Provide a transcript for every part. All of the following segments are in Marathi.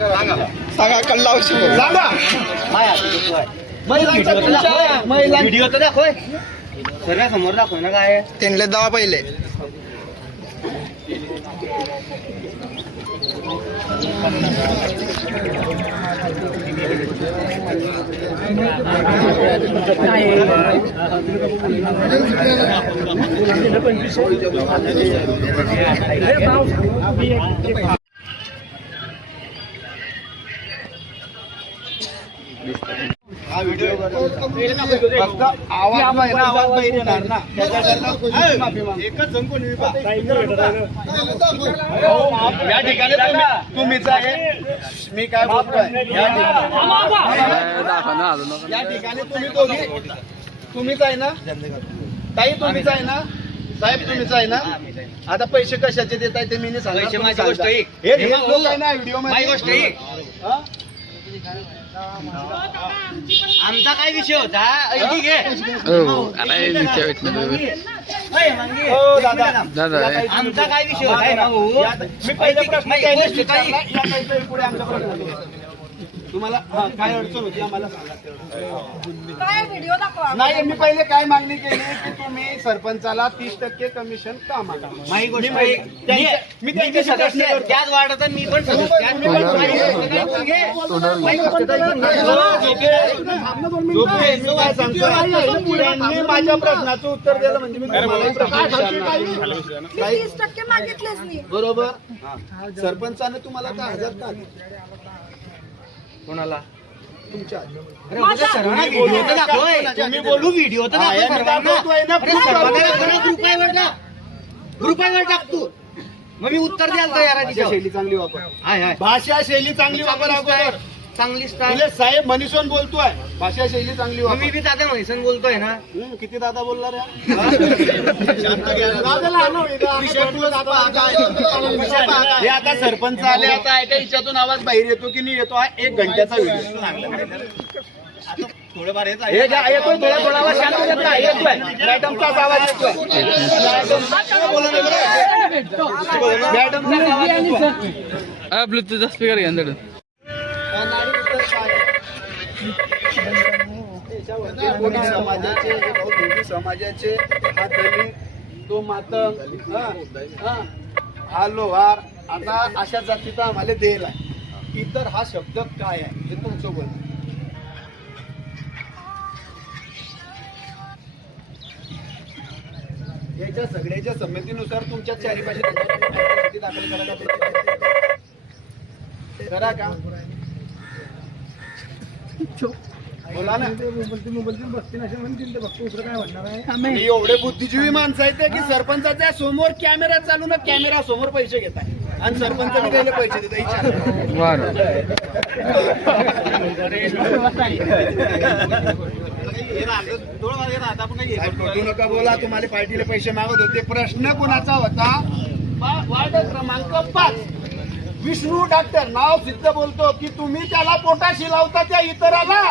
सांगा कल्ला सांगा व्हिडिओ तर दाखव सगळ्या समोर दाखव ना काय त्यांना दवा पहिले हा व्हिडिओ फक्त आवाज आहे ना आवाज बाहेर येणार ना एकच जण कोणी या ठिकाणी तुम्हीच आहे मी काय बोलतोय या ठिकाणी तुम्ही दोघी तुम्हीच आहे ना ताई तुम्हीच आहे ना साहेब तुम्हीच आहे ना आता पैसे कशाचे देत आहे ते मी नाही सांगायचे माझी गोष्ट व्हिडिओ माझी गोष्ट आमचा काय विषय होता आमचा काय विषय होता मी पहिला प्रश्न पुढे आमच्या तुम्हाला काय अडचण होती आम्हाला सांगा व्हिडिओ दाखवा नाही मी पहिले काय मागणी केली की तुम्ही सरपंचाला 30% कमिशन का मागा मी त्यांचे सदस्य त्याच वाढत मी पण त्यांनी माझ्या प्रश्नाचं उत्तर दिलं म्हणजे मी 30% मागितलेच नाही बरोबर सरपंचाने तुम्हाला का 1000 का कोणाला तुमच्या बोलू व्हिडिओ रुपयावर टाकतो मग मी उत्तर द्याल तयार शैली चांगली वापर भाषा शैली चांगली वापर अगोदर चांगली साहेब मनीषन बोलतोय भाषा शैली चांगली वापर मी बी दादा मनीषन बोलतोय ना किती दादा बोलणार हे आता सरपंच आले आता ऐका हिच्यातून आवाज बाहेर येतो की नाही येतो हा 1 घंट्याचा व्हिडिओ थोडंफार येतोय थोडा आवाज शांत येतोय मॅडमचाच आवाज येतोय मॅडमचा ब्लूटूथ स्पीकर घ्या समाजाचे हा दलित तो मातंग हा लोहार आता अशा जातीचा आम्हाला देल आहे इतर हा शब्द काय आहे हे तुमचं बोल याच्या सगळ्याच्या संमतीनुसार तुमच्या चारी भाषेत दाखल करायला करा का बोला ना एवढे बुद्धिजीवी माणसं आहेत की सरपंचाच्या समोर कॅमेरा चालू ना कॅमेरा समोर पैसे घेत आहे आणि सरपंचाने गेले पैसे देत नका बोला तुम्हाला पार्टीला पैसे मागत होते प्रश्न कोणाचा होता वार्ड क्रमांक 5 विष्णू डॉक्टर नाव सिद्ध बोलतो की तुम्ही त्याला पोटाशी लावता त्या इतराला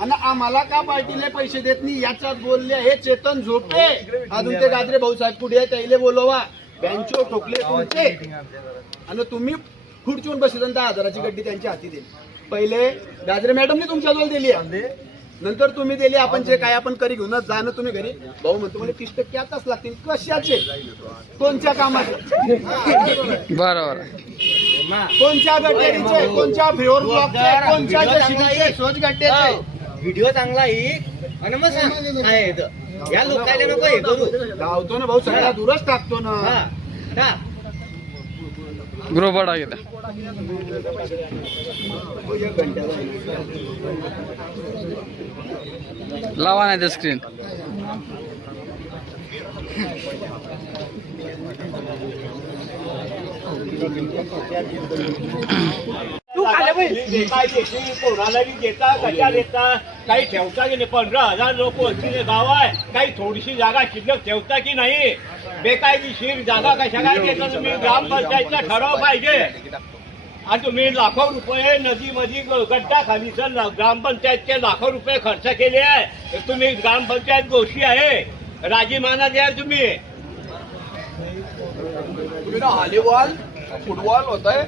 आणि आम्हाला का पार्टीले पैसे देत नाही याच्यात बोलले हे चेतन झोपे अजून ते गाजरे भाऊसाहेब पुढे त्याला बोलवा बँचो ठोकले तुमचे आणि तुम्ही खुर्चून बसले 10,000ची गड्डी त्यांच्या हाती दिली पहिले गाजरे मॅडमने तुमच्याजवळ दिली आहे नंतर तुम्ही दिली आपण जे काय आपण करी घेऊनच जाणं तुम्ही घरी भाऊ म्हणतो मला 30% आताच लागतील कशाचे कोणत्या कामाचे बरोबर कोणत्या गड्ड्याचे कोणत्या फ्लोअर ब्लॉकचे कोणत्या जेसीबीचे सोच गड्ड्याचे व्हिडिओ चांगला आहे आणि मग सांग काय या लोकांना नको हे करू लावतो ना भाऊ सगळ्या दूरच टाकतो ना ग्रुप बडा गेला लावा नाही ते स्क्रीन कोणाला देता कशा देता काही ठेवता की नाही 15,000 लोक वस्तीचे गाव आहे काही थोडीशी जागा शिल्लक ठेवता की नाही बेकायदेशीर जागा कशा काय देता तुम्ही ग्रामपंचायतचा ठराव पाहिजे आणि तुम्ही लाखो रुपये नदीमध्ये गड्डा खाली सर ग्रामपंचायतचे लाखो रुपये खर्च केले आहे तुम्ही ग्रामपंचायत गोष्टी आहे राजीनामा द्या तुम्ही व्हॉलीबॉल फुटबॉल होत आहे